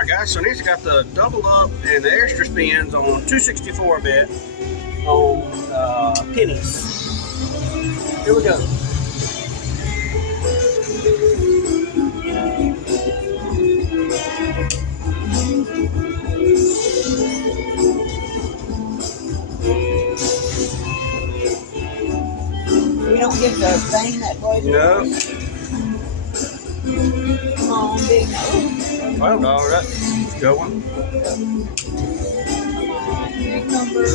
Alright guys, so Nancy got the double up and the extra spins on 264 bet on pennies. Here we go. You don't get the thing that goes. No. Come on, big no. $12, that's a good one. Big number.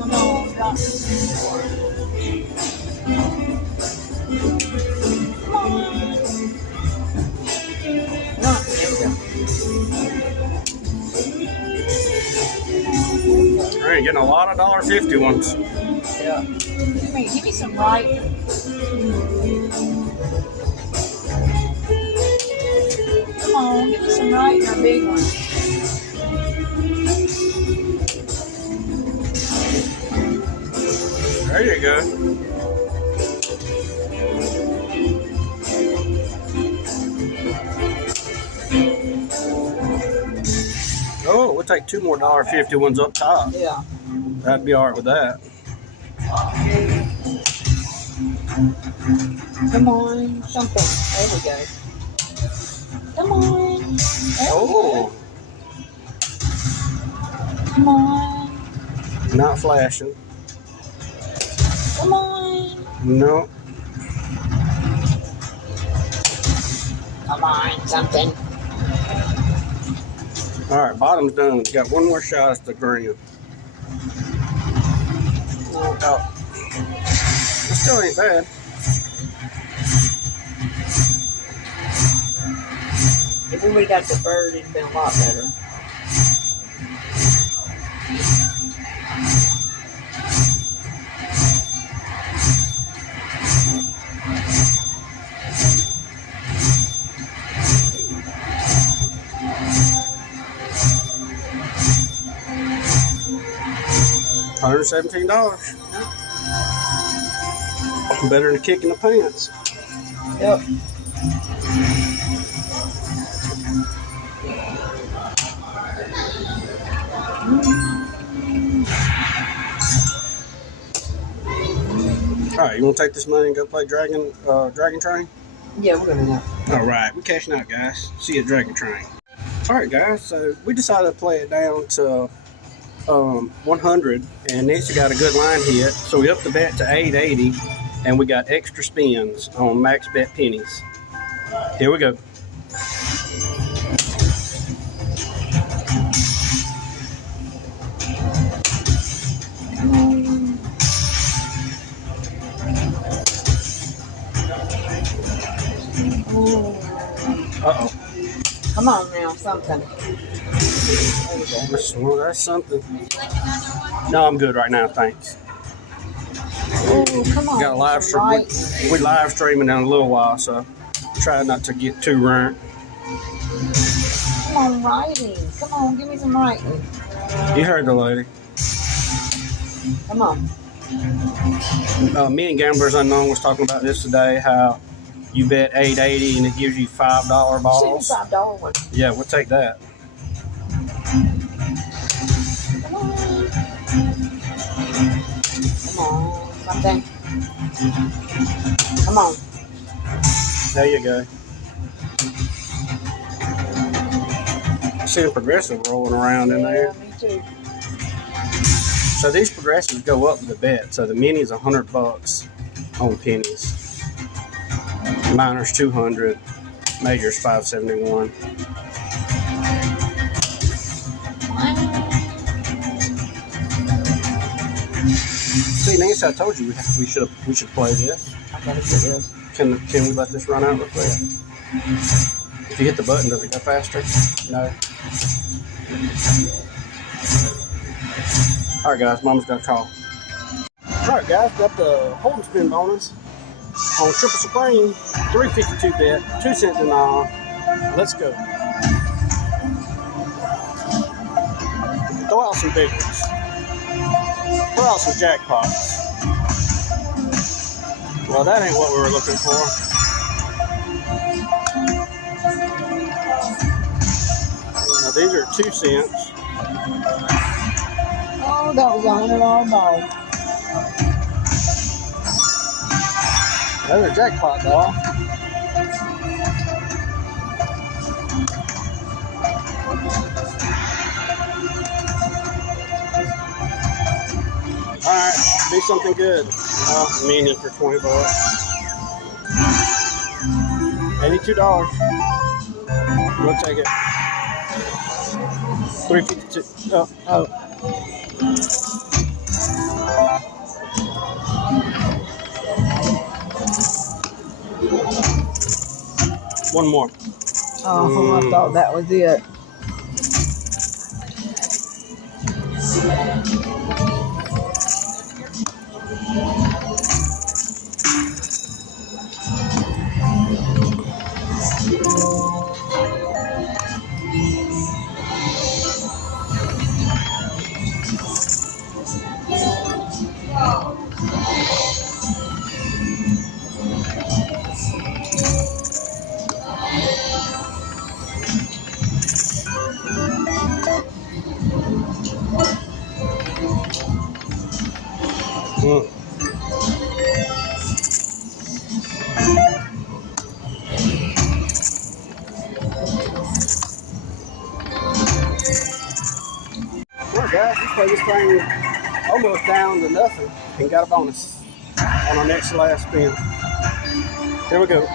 Come on, drop this more. Come on. No, there we go. Alright, getting a lot of $1.50 ones. Yeah. Give me some right. Come on, give me some right and a big one. There you go. Oh, we'll take two more $1.50 ones up top. Yeah. That'd be alright with that. Come on, something. There we go. Come on. There we go. Come on. Not flashing. Come on. No. Come on, something. Alright, bottom's done. Got one more shot at the green. Oh. It still ain't bad. If we got the bird, it'd been a lot better. $117. Better than a kick in the pants. Yep. Alright, you want to take this money and go play Dragon Train? Yeah, we're gonna go. Alright, we're cashing out, guys. See you at Dragon Train. Alright, guys, so we decided to play it down to 100, and Nancy got a good line hit, so we upped the bet to 880, and we got extra spins on max bet pennies. Here we go. Uh-oh. Come on now, something. Well, that's something. No, I'm good right now, thanks. Oh, come on. Got a live stream. Right. We live streaming in a little while, so try not to get too burnt. Come on, writing. Come on, give me some writing. You heard the lady. Come on. Me and Gamblers Unknown was talking about this today, how you bet 880 and it gives you $5 balls. $5 one. Yeah, we'll take that. Come on. Come on, something. Come on. There you go. I see the progressive rolling around in there. Yeah, me too. So these progressives go up with the bet. So the mini is $100 on pennies. Minor's 200, major's 571. See, Nancy, I told you we should play this. I gotta get this. Can we let this run out real quick? If you hit the button, does it go faster? No. All right, guys, Mama's got a call. All right, guys, got the hold and spin bonus on Triple Supreme, 352 bet, 2 cent denial. Let's go. Throw out some big ones. Throw out some jackpots. Well, that ain't what we were looking for. Now, these are 2 cents. Oh, that was $100 ball. There's a jackpot ball. Alright, be something good. Mini for $20. $82. We'll take it. $3.52. Oh. One more. Oh, I thought that was it. Well, guys, we play this thing almost down to nothing and got a bonus on our next to last spin. Here we go.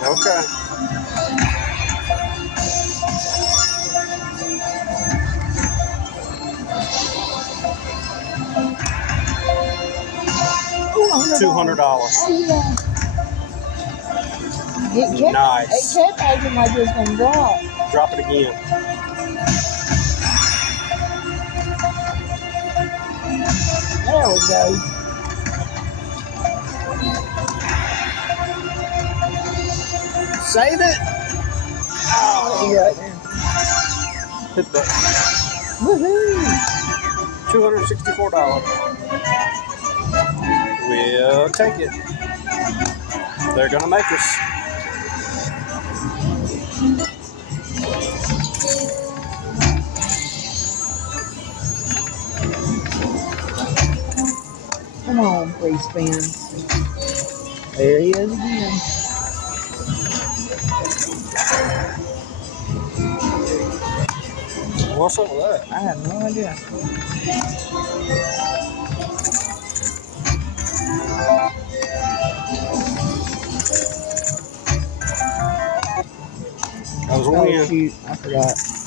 Okay. $200. Nice. It kept acting like it's gonna drop. Drop it again. There we go. Save it. Oh, Yeah. hit that. Woohoo! $264. We'll take it. They're gonna make us. Come on, free spin. There he is again. What's up with that? I have no idea. That was a Oh win. shoot, I forgot.